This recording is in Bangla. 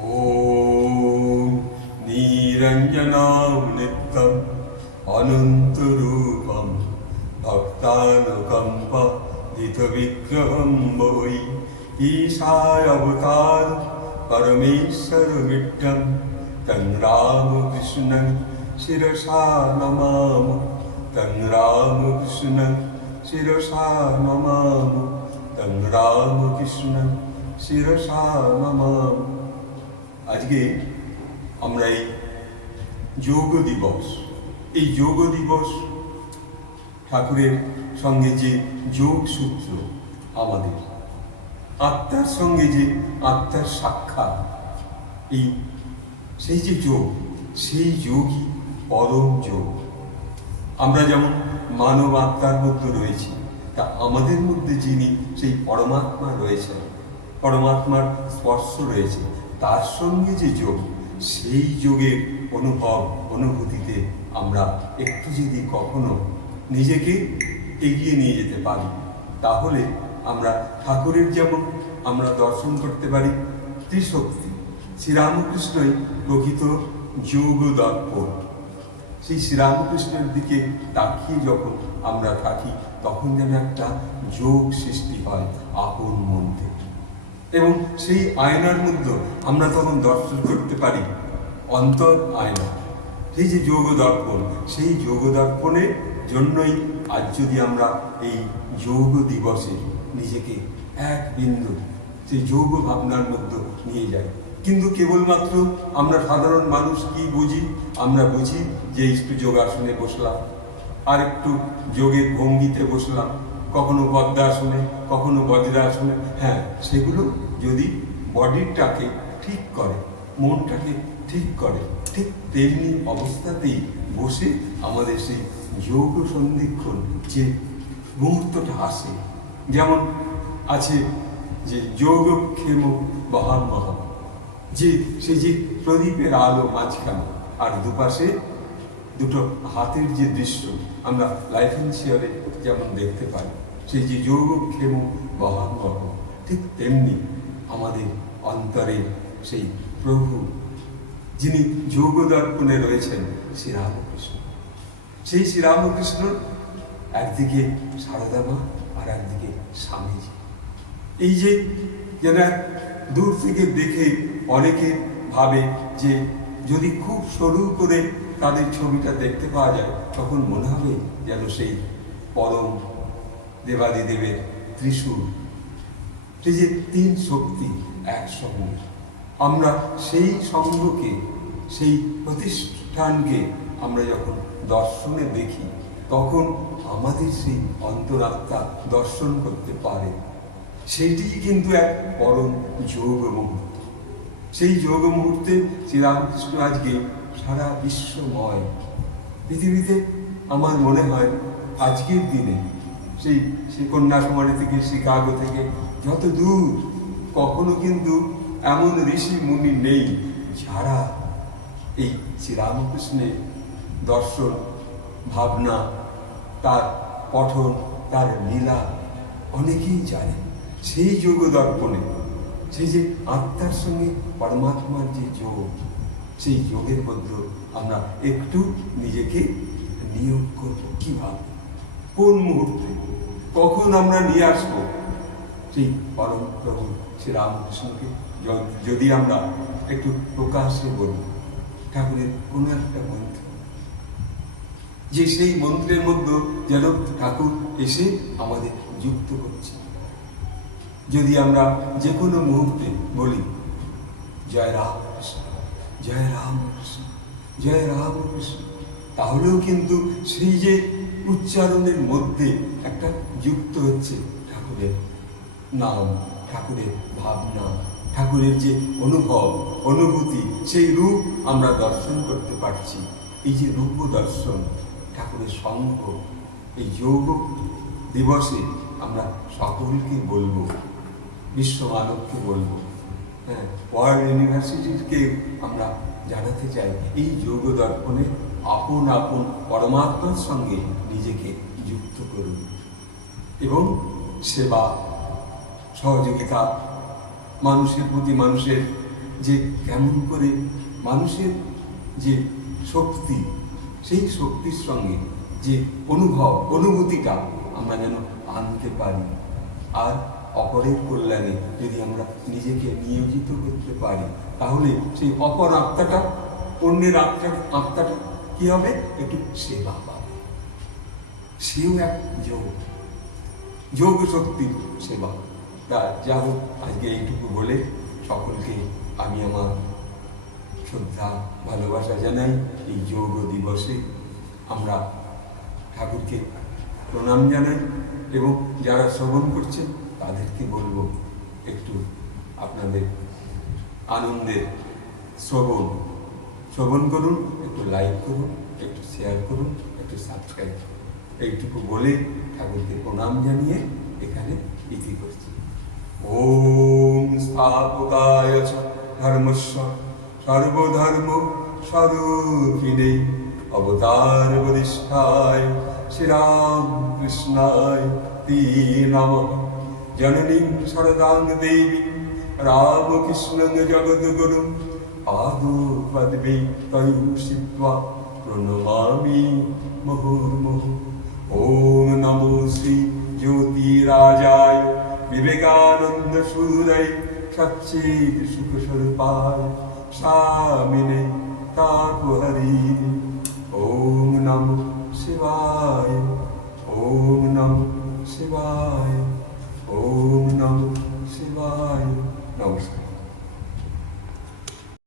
ॐ निरञ्जनं नित्यम् अनन्तरूपं भक्तानुकम्पदितविग्रहं वै ईशाय अवतार परमेश्वरमिड्ढं तं रामकृष्णं शिरसा नमामि। तं रामकृष्णं शिरसा नमामि। तं रामकृष्णं शिरसा नमामि। আজকে আমরা এই যোগ দিবস, এই যোগ দিবস ঠাকুরের সঙ্গে যে যোগ সূত্র, আমাদের আত্মার সঙ্গে যে আত্মার সাক্ষাৎ, সেই যে যোগ, সেই যোগই পরম যোগ। আমরা যেমন মানব আত্মার মধ্যে রয়েছি, তা আমাদের মধ্যে যিনি সেই পরমাত্মা রয়েছেন, পরমাত্মার স্পর্শ রয়েছে, তার সঙ্গে যে যোগ, সেই যোগের অনুভূতিতে আমরা একটু যদি কখনো নিজেকে এগিয়ে নিয়ে যেতে পারি, তাহলে আমরা ঠাকুরের যেমন আমরা দর্শন করতে পারি ত্রিশক্তি। শ্রীরামকৃষ্ণই প্রকৃত যোগ দর্পণ। সেই শ্রীরামকৃষ্ণের দিকে তাকিয়ে যখন আমরা থাকি, তখন যেন একটা যোগ সৃষ্টি হয় আপন মন থেকে, এবং সেই আয়নার মধ্যে আমরা তখন দর্শন করতে পারি অন্তর আয়না। সেই যে যোগ দর্পণ, সেই যোগ দর্পণের জন্যই আজ যদি আমরা এই যোগ দিবসে নিজেকে এক বিন্দু সেই যোগ ভাবনার মধ্যে নিয়ে যাই। কিন্তু কেবলমাত্র আমরা সাধারণ মানুষ কি বুঝি? আমরা বুঝি যে একটু যোগাসনে বসলাম, আর একটু যোগের ভঙ্গিতে বসলাম, কখনো পদ্মাসনে, কখনো বজ্রাসনে। হ্যাঁ, সেগুলো যদি বডিটাকে ঠিক করে, মনটাকে ঠিক করে, ঠিক তেমনি অবস্থাতেই বসে আমাদের সেই যোগ সন্ধিক্ষণ যে মুহূর্তটা আসে, যেমন আছে যে যোগক্ষেম বহান মহা, যে সেই যে প্রদীপের আলো মাঝখানে, আর দুপাশে দুটো হাতের যে দৃশ্য আমরা লাইফ ইনশিওরে যেমন দেখতে পাই, সেই যে যোগক্ষেম বহান মহা, ঠিক তেমনি আমাদের অন্তরে সেই প্রভু যিনি যোগ দর্পণে রয়েছেন, শ্রীরামকৃষ্ণ। সেই শ্রীরামকৃষ্ণ একদিকে সারদা মা, আর একদিকে স্বামীজি। এই যে যেন দূর থেকে দেখে অনেকে ভাবে যে যদি খুব সরু করে তাদের ছবিটা দেখতে পাওয়া যায়, তখন মনে হবে যেন সেই পরম দেবাদিদেবের ত্রিশূল, সেই যে তিন শক্তি একসঙ্গে। আমরা সেই সঙ্গকে, সেই প্রতিষ্ঠানকে আমরা যখন দর্শনে দেখি, তখন আমাদের সেই অন্তরাত্মা দর্শন করতে পারে। সেটি কিন্তু এক পরম যোগ মুহূর্ত। সেই যোগ মুহূর্তে শ্রীরামকৃষ্ণ আজকে সারা বিশ্বময় পৃথিবীতে, আমার মনে হয় আজকের দিনে সেই কন্যাকুমারী থেকে, শিকাগো থেকে যত দূর, কখনো কিন্তু এমন ঋষি মুনি নেই যারা এই শ্রীরামকৃষ্ণের দর্শন, ভাবনা, তার পঠন, তার লীলা অনেকেই জানে। সেই যোগ দর্পণে, সেই যে আত্মার সঙ্গে পরমাত্মার যে যোগ, সেই যোগের মধ্যে আমরা একটু নিজেকে নিয়োগ করব। কীভাবে, কোন মুহূর্তে, কখন আমরা নিয়ে আসবো সেই পরম প্রভু শ্রীরামকৃষ্ণকে? যদি আমরা একটু প্রকাশ্যে বলি ঠাকুরের কোনো একটা মন্ত্র, যে সেই মন্ত্রের মধ্যে যেন ঠাকুর এসে আমাদের যুক্ত করছে। যদি আমরা যে কোনো মুহূর্তে বলি জয় রামকৃষ্ণ, জয় রামকৃষ্ণ, জয় রামকৃষ্ণ, তাহলেও কিন্তু সেই যে উচ্চারণের মধ্যে একটা যুক্ত হচ্ছে ঠাকুরের নাম, ঠাকুরের ভাবনা, ঠাকুরের যে অনুভব, অনুভূতি, সেই রূপ আমরা দর্শন করতে পারছি। এই যে রূপ দর্শন, ঠাকুরের সঙ্গ, এই যোগ দিবসে আমরা সকলকে বলবো, বিশ্ব মানবকে বলবো, হ্যাঁ, ওয়ার্ল্ড ইউনিভার্সিটিকে আমরা জানাতে চাই, এই যোগ দর্পণে আপন আপন পরমাত্মার সঙ্গে নিজেকে যুক্ত করুন, এবং সেবা, সহযোগিতা, মানুষের প্রতি মানুষের যে কেমন করে মানুষের যে শক্তি, সেই শক্তির সঙ্গে যে অনুভূতিটা আমরা যেন আনতে পারি, আর অপরের কল্যাণে যদি আমরা নিজেকে নিয়োজিত করতে পারি, তাহলে সেই অপর আত্মাটা, অন্যের আত্মাটা কি হবে? একটু সেবা পাবে। সেও এক যোগ শক্তির সেবা। তা যা হোক, আজকে এইটুকু বলে সকলকে আমি আমার শ্রদ্ধা ভালোবাসা জানাই। এই যোগ দিবসে আমরা ঠাকুরকে প্রণাম জানাই, এবং যারা শ্রবণ করছেন তাদেরকে বলবো একটু আপনাদের আনন্দের শ্রবণ করুন, একটু লাইক করুন, একটু শেয়ার করুন, একটু সাবস্ক্রাইব করুন। এইটুকু বলে ঠাকুরকে প্রণাম জানিয়ে এখানে ইতি করছি। ওম স্থাপকায় চ ধর্মস্য সর্বধর্ম স্বরূপিণে অবতার বরিষ্ঠায় শ্রীরামকৃষ্ণায় তে নমঃ। জননীং শরদাং দেবী রামকৃষ্ণং জগদ্গুরুং পাদপদ্মে তয়ুষিত্বা প্রণমামি মুহুর্মুহুঃ। ওম নমো শ্রী জ্যোতিরাজায় বিবেকানন্দ সুরায় সচ্চিদ সুখস্বরূপায় স্বামিনে তাপহরি। ওম নমঃ শিবায়, ওম নমঃ শিবায়।